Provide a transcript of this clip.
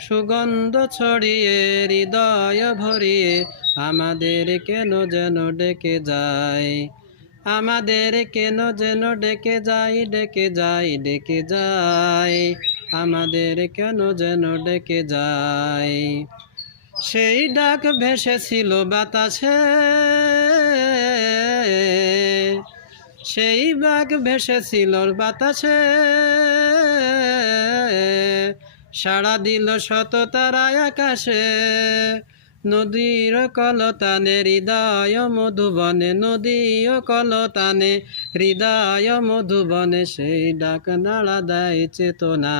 সুগন্ধ ছড়িয়ে, হৃদয় ভরিয়ে, আমাদের কেন যেন ডেকে যায়? আমাদের কেন যেন ডেকে যাই ডেকে যাই ডেকে যাই আমাদের কেন যেন ডেকে যায়? সেই ডাক ভেসেছিল বাতাসে। সেই ডাক ভেসেছিল বাতাসে। সাড়া দিল শত তারায় আকাশে। নদীর কলতানে হৃদয় মধুবনে নদীয় কলতানে হৃদয় মধুবনে সেই ডাক নাড়া দেয় চেতনা।